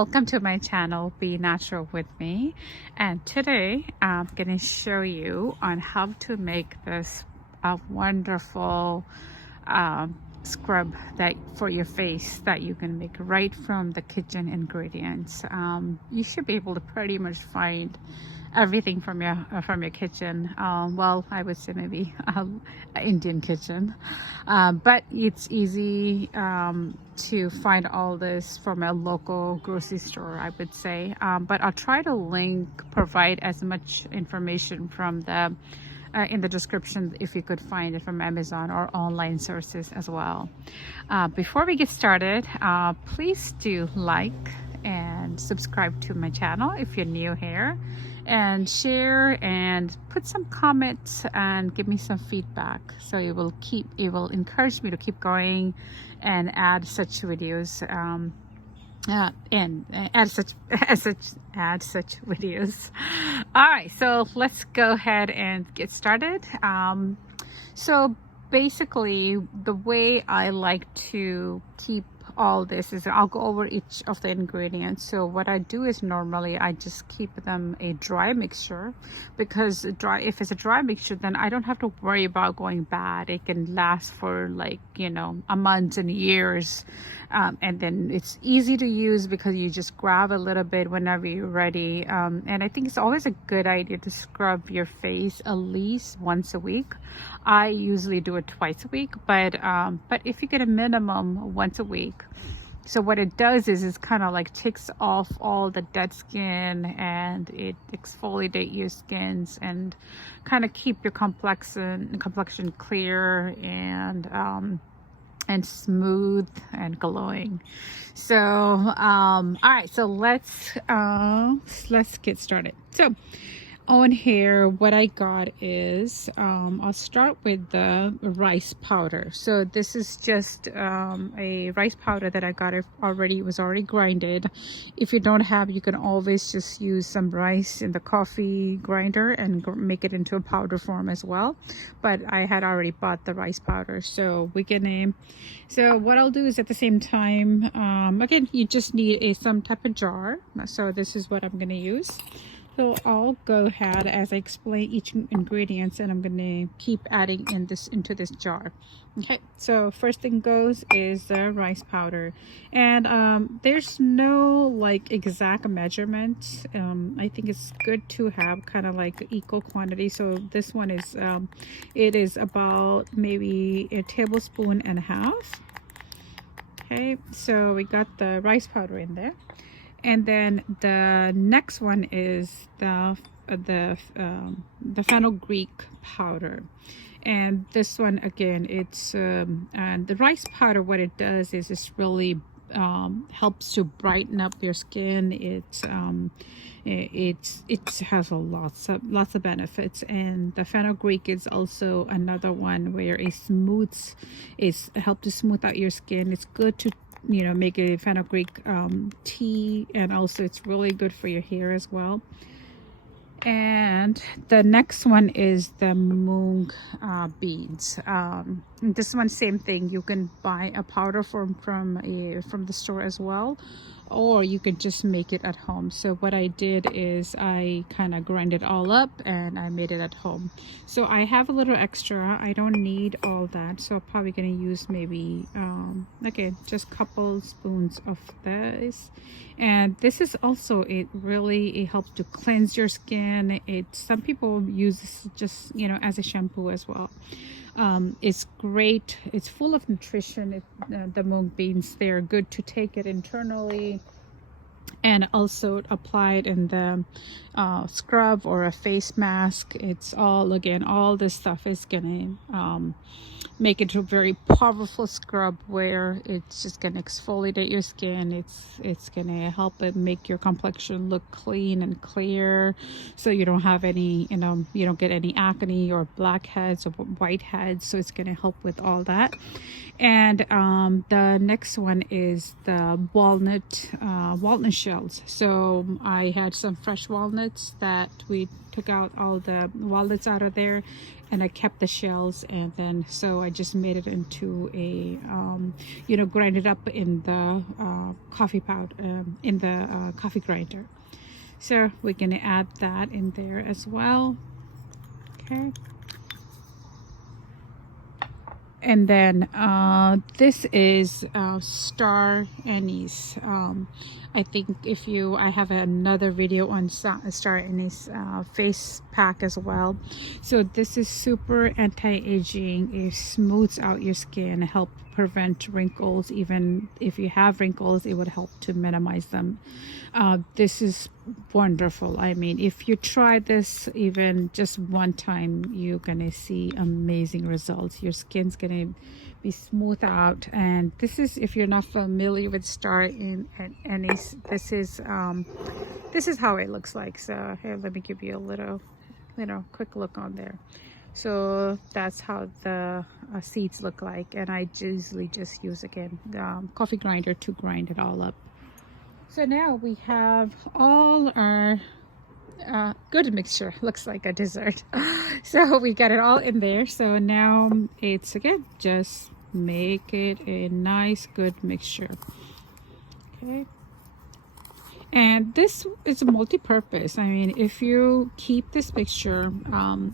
welcome to my channel, Be Natural with me. And today I'm going to show you on how to make this wonderful scrub that for your face that you can make right from the kitchen ingredients. You should be able to pretty much find everything from your kitchen. Well, I would say maybe Indian kitchen, but it's easy to find all this from a local grocery store, I would say. But I'll try to provide as much information from the in the description if you could find it from Amazon or online sources as well. Before we get started, please do like and subscribe to my channel if you're new here, and share and put some comments and give me some feedback, so it will encourage me to keep going and add such videos and add such videos. All right, so let's go ahead and get started. So basically the way I like to keep all this is I'll go over each of the ingredients. So what I do is normally I just keep them a dry mixture, because if it's a dry mixture, then I don't have to worry about going bad. It can last for a month and years, and then it's easy to use because you just grab a little bit whenever you're ready. And I think it's always a good idea to scrub your face at least once a week. I usually do it twice a week, but if you get a minimum once a week. So what it does is it's kind of like takes off all the dead skin, and it exfoliates your skins and kind of keep your complexion clear and smooth and glowing. So all right, so let's get started. So on here, what I got is I'll start with the rice powder. So this is just a rice powder that I got. It was already grinded. If you don't have, you can always just use some rice in the coffee grinder and make it into a powder form as well. But I had already bought the rice powder, so so what I'll do is at the same time, again, you just need some type of jar. So this is what I'm going to use. So I'll go ahead as I explain each ingredients, and I'm going to keep adding into this jar. Okay, so first thing goes is the rice powder, and there's no exact measurement. I think it's good to have kind of equal quantity. So this one is it is about maybe a tablespoon and a half. Okay, so we got the rice powder in there. And then the next one is the Fenugreek powder, and this one again, it's and the rice powder, what it does is it's really helps to brighten up your skin. It has lots of benefits, and the fenugreek is also another one where it helps to smooth out your skin. It's good to make a fenugreek tea, and also it's really good for your hair as well. And the next one is the Moong beads. This one, same thing. You can buy a powder from the store as well, or you can just make it at home. So what I did is I kind of grind it all up and I made it at home. So I have a little extra. I don't need all that, so I'm probably going to use maybe again just a couple spoons of this. And this is also, it helps to cleanse your skin. Some people use this just as a shampoo as well. It's great. It's full of nutrition. The Moong beans, they're good to take it internally and also apply it in the scrub or a face mask. It's all this stuff is gonna make it a very powerful scrub where it's just gonna exfoliate your skin. It's gonna help it make your complexion look clean and clear, so you don't have any you don't get any acne or blackheads or whiteheads. So it's gonna help with all that. And the next one is the walnut shells. So I had some fresh walnuts that we took out all the walnuts out of there, and I kept the shells, and then so I just made it into a you know, grind it up in the coffee powder, in the coffee grinder. So we're gonna add that in there as well. Okay. And then this is star anise. I think if you, I have another video on star anise face pack as well. So this is super anti-aging. It smooths out your skin, help prevent wrinkles. Even if you have wrinkles, it would help to minimize them. This is wonderful. I mean, if you try this even just one time, you're gonna see amazing results. Your skin's gonna be smooth out. And this is, if you're not familiar with star anise, this is how it looks like. So here, let me give you a little, you know, quick look on there. So that's how the seeds look like, and I usually just use, again, the coffee grinder to grind it all up. So now we have all our good mixture. Looks like a dessert. So we got it all in there. So now it's, again, just make it a nice good mixture. Okay. And this is a multi-purpose. I mean, if you keep this mixture,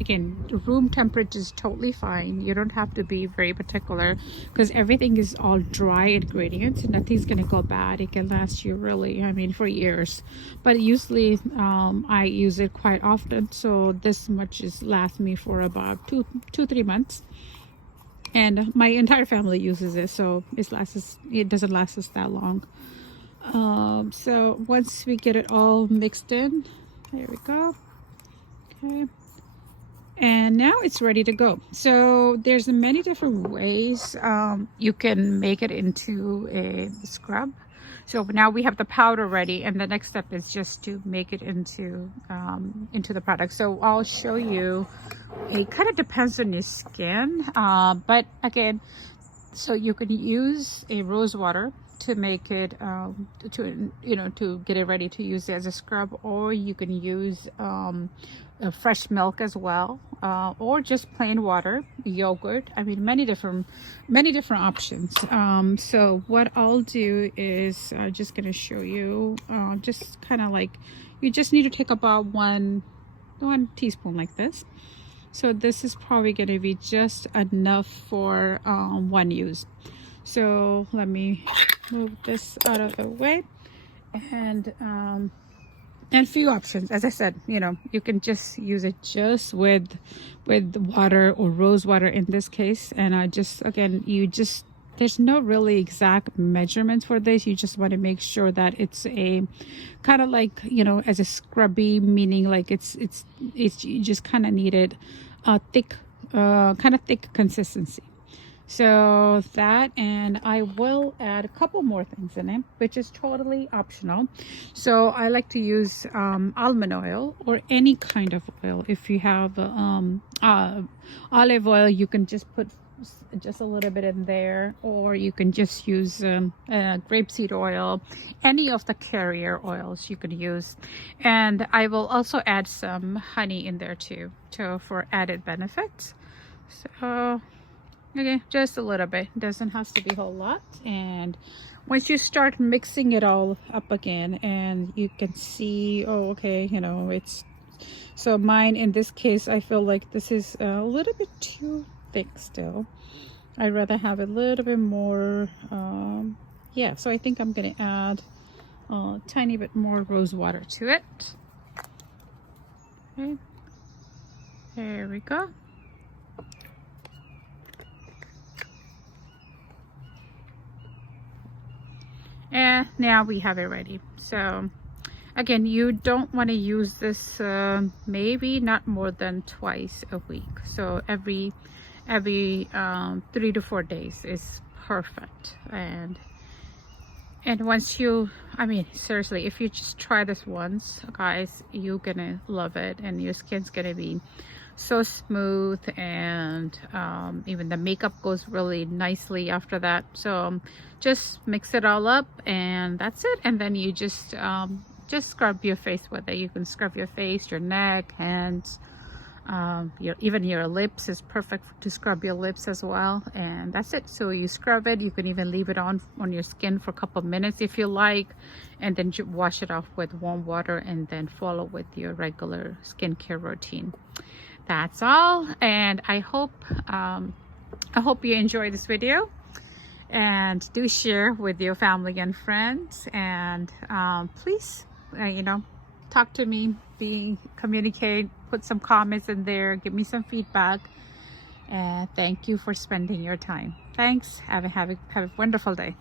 again, room temperature is totally fine. You don't have to be very particular, because everything is all dry ingredients and nothing's gonna go bad. It can last you really, I mean, for years. But usually I use it quite often, so this much is lasts me for about 2-3 months. And my entire family uses it, so it doesn't last us that long. So once we get it all mixed in, there we go. Okay, and now it's ready to go. So there's many different ways you can make it into a scrub. So now we have the powder ready, and the next step is just to make it into the product. So I'll show you. It kind of depends on your skin, but again, so you can use a rose water to make it to get it ready to use it as a scrub, or you can use fresh milk as well, or just plain water, yogurt. I mean, many different options. So what I'll do is just gonna show you, just kind of like, you just need to take about one teaspoon like this. So this is probably going to be just enough for one use. So let me move this out of the way, and a few options. As I said, you know, you can just use it just with water or rose water in this case. And I just, again, there's no really exact measurements for this. You just want to make sure that it's a kind of like, you know, as a scrubby, meaning like it's you just kind of need it thick, kind of thick consistency. So that, and I will add a couple more things in it, which is totally optional. So I like to use almond oil or any kind of oil. If you have olive oil, you can just put just a little bit in there, or you can just use grapeseed oil, any of the carrier oils you can use. And I will also add some honey in there too for added benefits. So okay, just a little bit, doesn't have to be a whole lot. And once you start mixing it all up again, and you can see, oh, okay, you know, it's, so mine in this case, I feel like this is a little bit too thick still. I'd rather have a little bit more, yeah, so I think I'm gonna add a tiny bit more rose water to it. Okay, there we go. And now we have it ready. So again, you don't want to use this maybe not more than twice a week. So every 3 to 4 days is perfect. And once you, I mean, seriously, if you just try this once, guys, you're gonna love it, and your skin's gonna be so smooth, and even the makeup goes really nicely after that. So just mix it all up and that's it. And then you just scrub your face with it. You can scrub your face, your neck, hands, even your lips is perfect to scrub your lips as well. And that's it. So you scrub it. You can even leave it on your skin for a couple of minutes if you like, and then wash it off with warm water, and then follow with your regular skincare routine. That's all. And I hope you enjoy this video, and do share with your family and friends. And please, you know, talk to me, communicate, put some comments in there, give me some feedback. And thank you for spending your time. Thanks. Have a wonderful day.